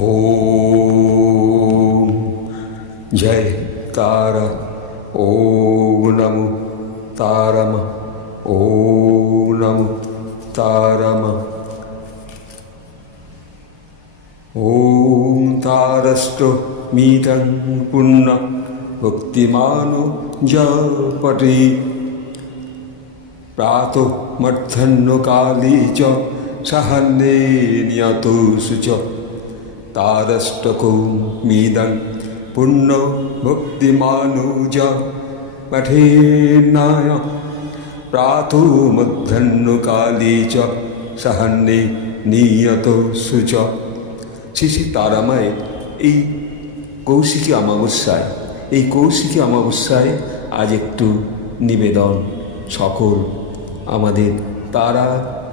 ओम जय तारा ओम नमो तारम ओम नमो तारम। ॐ तारस्तु मीतं पुण्य भक्तिमानो जपटे प्रातो मध्याह्नकाले च सहन्ये नियतोषु च तारष्टको मीदं पुण्य भक्तिमानो ज पठेन्नाय प्रातो मध्याह्नकाले च सहन्ये নিয়তসু চ শ্রী শ্রী তারামায়ের এই কৌশিকী অমাবস্যায় এই কৌশিকী অমাবস্যায় আজ একটু নিবেদন সকল আমাদের তারা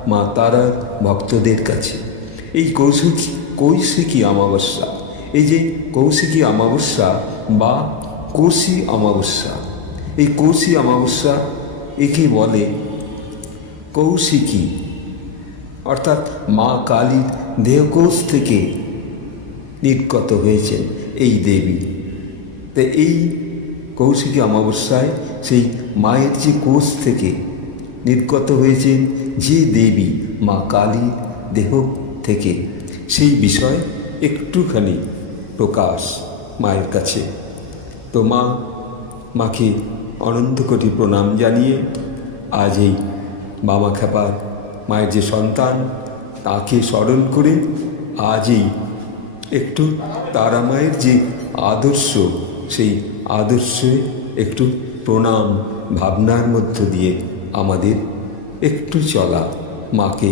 মা তারার ভক্তদের কাছে এই কৌশিকী কৌশিকী অমাবস্যা। এই যে কৌশিকী অমাবস্যা বা কৌশি অমাবস্যা, এই কৌশি অমাবস্যা একে বলে কৌশিকী। অর্থাৎ মা কালীর দেহকোষ থেকে নির্গত হয়েছেন এই দেবী। তো এই কৌশিকী অমাবস্যায় সেই মায়ের যে কোষ থেকে নির্গত হয়েছেন যে দেবী মা কালীর দেহ থেকে সেই বিষয় একটুখানি প্রকাশ মায়ের কাছে। তো মা, মাকে অনন্ত কোটি প্রণাম জানিয়ে আজ এই বামা খেপার মায়ের যে সন্তান, তাকে স্মরণ করে আজই একটু তারা মায়ের যে আদর্শ, সেই আদর্শে একটু প্রণাম ভাবনার মধ্য দিয়ে আমাদের একটু চলা। মাকে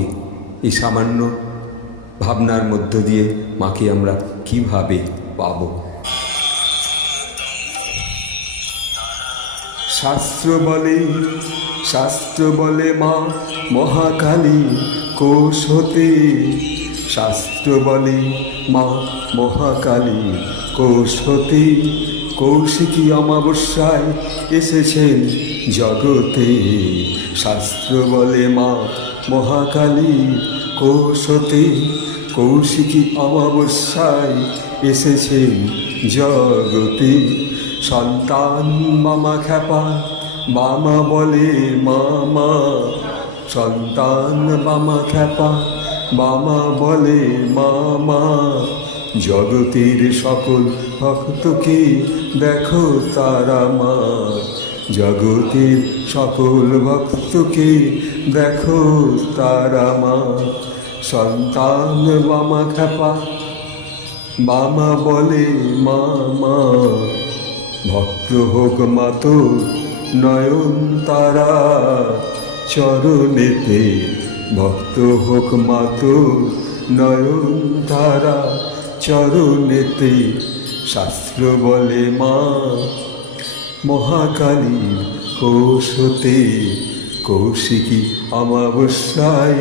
এই সামান্য ভাবনার মধ্য দিয়ে মাকে আমরা কীভাবে পাবো? শাস্ত্র বলে শাস্ত্র বলে মা, মহাকালী কোষ হতে। শাস্ত্র বলে মা, মহাকালী কোষ হতে। কৌশিকী অমাবস্যায় এসেছেন জগতে। শাস্ত্র বলে মা মহাকালী কোষ হতে কৌশিকী অমাবস্যায় এসেছেন জগতে। সন্তান মামা খ্যাপা, মামা বলে মামা। সন্তান মামা খ্যাপা, মামা বলে মামা। জগতের সকল ভক্তকে দেখো তারা মা জগতের সকল ভক্তকে দেখো তারা মা সন্তান বামা খ্যাপা, বামা বলে মামা ভক্ত হোক মাতো, নয়ন তারা, চরণেতে। ভক্ত হোক মাতো, নয়ন তারা। চরণেতে শাস্ত্র বলে মা, মহাকালী কৌশতে কৌশিকী অমাবস্যায়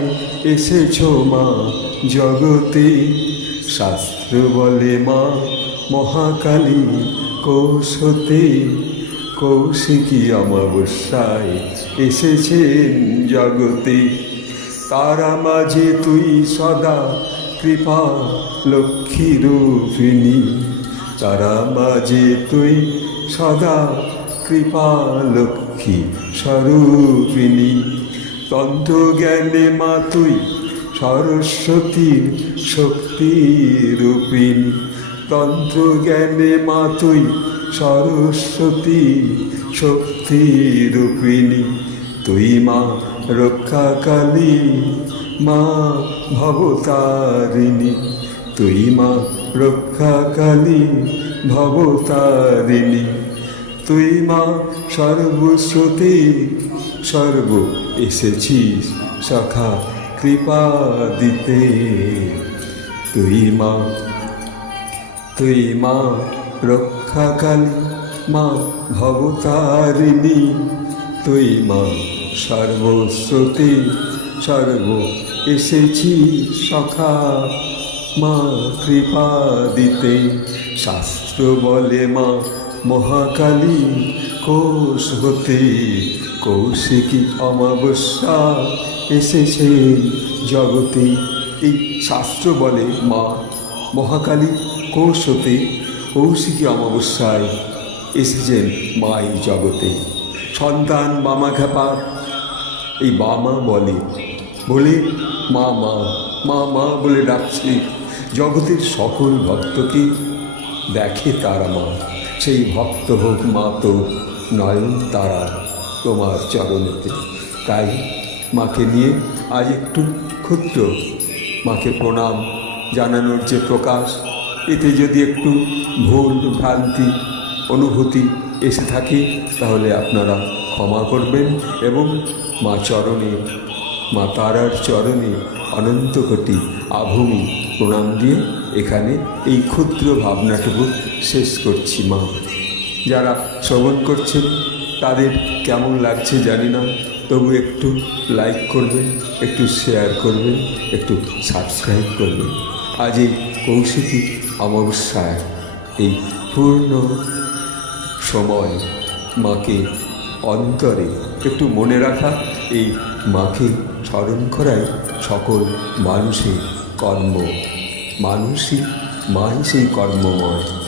এসেছ মা জগতে। শাস্ত্র বলে মা, মহাকালী কৌশতে কৌশিকী অমাবস্যায় এসেছেন জগতে। তারা মাঝে তুই সদা কৃপা লক্ষ্মী রূপিণী। তারা মাঝে তুই সদা কৃপা লক্ষ্মী স্বরূপিণী। তন্ত্র জ্ঞানে মা তুই সরস্বতীর শক্তি রূপিণী তন্ত্র জ্ঞানে মা তুই সরস্বতী শক্তি রূপিণী তুই মা রক্ষাকালী মা, ভবতারিণী, তুই মা, রক্ষাকালী, ভবতারিণী, তুই মা, সর্বশ্রুতি, সর্ব এসেছিস সখা, কৃপা দিতে। তুই মা তুই মা, রক্ষাকালী, মা, ভবতারিণী, তুই মা, সর্বশ্রুতি, সর্ব এসেছি সখা, মা কৃপা দিতে। শাস্ত্র বলে মা, মহাকালী কোষ হতে। কৌশিকী অমাবস্যা এসেছে জগতে। এই শাস্ত্র বলে মা, মহাকালী কোষ হতে, কৌশিকী অমাবস্যায় এসেছেন মা এই জগতে। সন্তান বামা খেপার এই বামা বলে বলে, মা মা মা মা বলে ডাকছে। জগতের সকল ভক্তকে দেখে তারা মা। সেই ভক্ত হোক মা তো নয়ন তারা তোমার চরণেতে। তাই মাকে নিয়ে আজ একটু ক্ষুদ্র মাকে প্রণাম জানানোর যে প্রকাশ, এতে যদি একটু ভুল ভ্রান্তি, অনুভূতি এসে থাকে, তাহলে আপনারা ক্ষমা করবেন এবং মা চরণে মা তারার চরণে অনন্ত কোটি আভূমি প্রণাম দিয়ে এখানে এই ক্ষুদ্র ভাবনাটুকু শেষ করছি মা। যারা শ্রবণ করছেন, তাদের কেমন লাগছে জানি না। তবু একটু লাইক করবেন, একটু শেয়ার করবেন, একটু সাবস্ক্রাইব করবেন। আজ এই কৌশিকী অমাবস্যায়, এই পূর্ণ সময় মাকে অন্তরে একটু মনে রাখা এই মাকে স্মরণ করাই সকল মানুষের কর্ম। মানুষই মাই সেই কর্মময়।